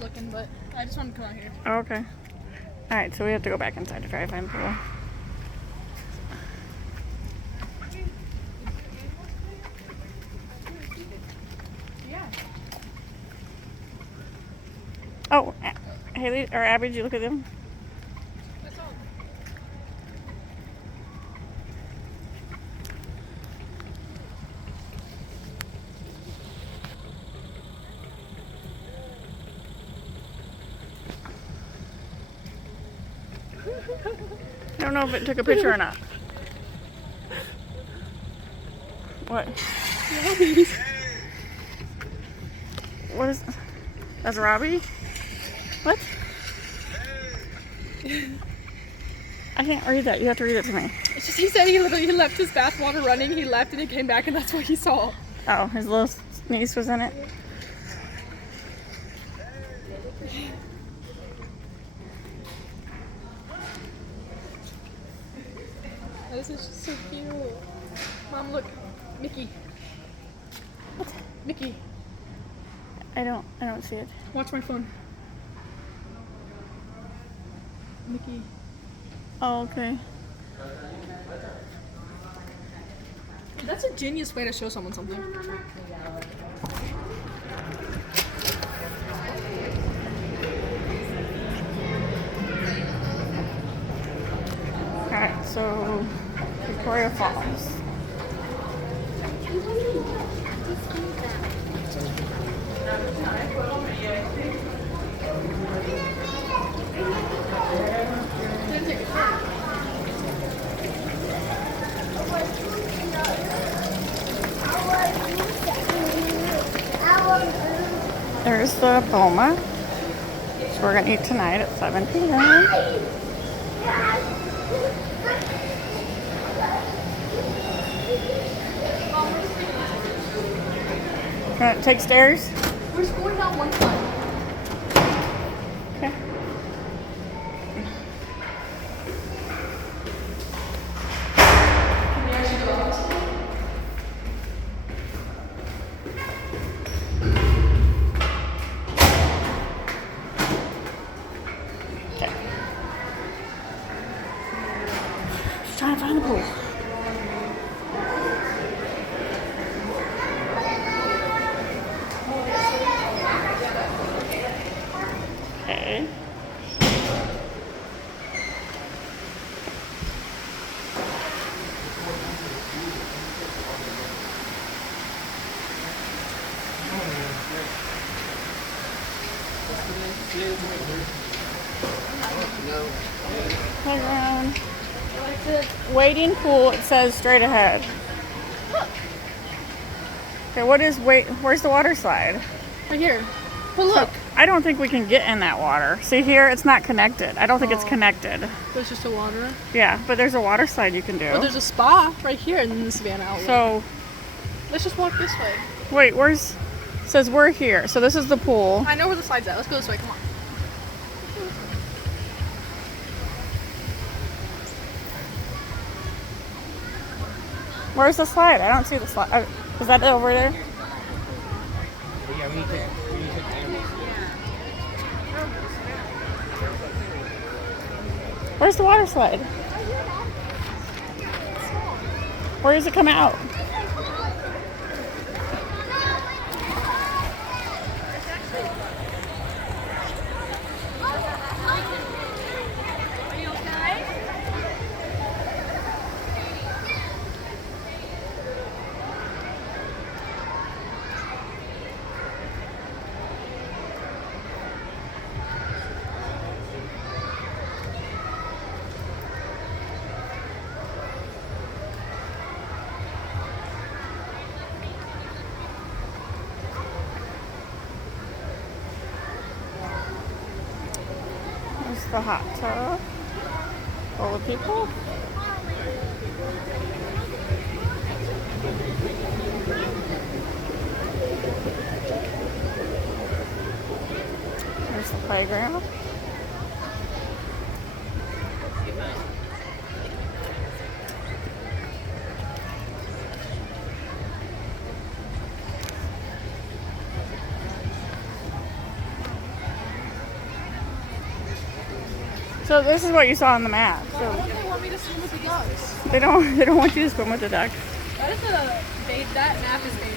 Looking, but I just wanted to come out here. Oh, okay. All right, so we have to go back inside to try to find pool. Yeah. Oh, Haley or Abby, did you look at them? That's all. I don't know if it took a picture or not. What? What is? That's Robbie? What? I can't read that. You have to read it to me. It's just he said he left his bath water running. He left and he came back, and that's what he saw. Oh, his little niece was in it. This is just so cute. Mom, look, Mickey. What? Mickey, I don't see it. watch my phone. Mickey. Oh, okay. That's a genius way to show someone something. Alright, so Victoria Falls. There's the Boma. So we're gonna eat tonight at 7 p.m. Gonna take stairs? We're just going down one side. Okay. Okay. Just trying to find the pool. Okay. Playground. Waiting pool, it says straight ahead. Okay, where's the water slide? Right here. But look, I don't think we can get in that water. See here, it's not connected. I don't think it's Oh. connected. there's just a water. Yeah, but there's a water slide you can do. But there's a spa right here in the Savannah outlet. So, Let's just walk this way. wait, it says we're here. So this is the pool. I know where the slide's at. Let's go this way. Come on. Where's the slide? I don't see the slide. Is that over there? Yeah, we need to animals. Where's the water slide? Where does it come out? There's the hot tub. Full of people. There's the playground. So this is what you saw on the map. Why So don't they want me to swim with the ducks? they don't want you to swim with the ducks. That is a that map is baiting you.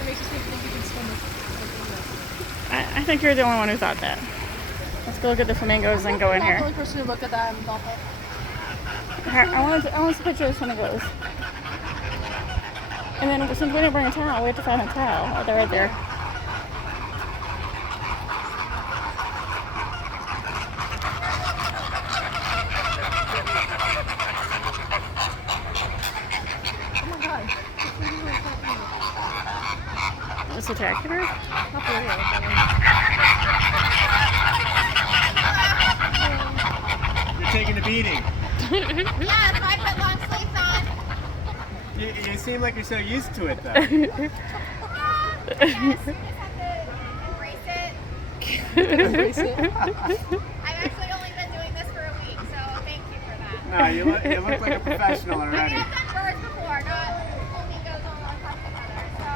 It makes you think you can swim with the I think you're the only one who thought that. Let's go look at the flamingos and go in I'm not the here. only person who looked at that and thought that. I want to picture the flamingos. And then since we didn't bring a towel, we have to find a towel. Oh, they're right there. Oh my god. It's attacking her? Not for real. You're taking a beating. Yes, I put long sleeves on. You seem like you're so used to it, though. Yes, you just have to embrace it. I've actually only been doing this for a week, so thank you for that. No, you look like a professional I mean, already. I've done birds before, not flamingos all on top of each other. So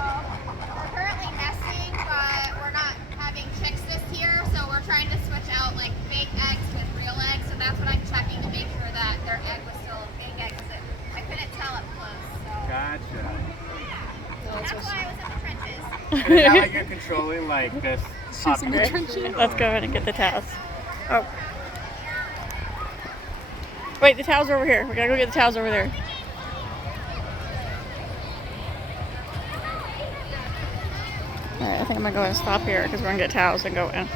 we're currently nesting, but we're not having chicks this year, so we're trying to switch out like fake eggs with real eggs. So that's what I'm checking to make sure that their egg was still a fake egg, because I couldn't tell up close. So Gotcha. that's why I was in the trenches. And is that like you're controlling like this population? Let's go ahead and get the towels. Oh. Wait, the towels are over here. We gotta go get the towels over there. Alright, I think I'm gonna go ahead and stop here because we're gonna get towels and go in.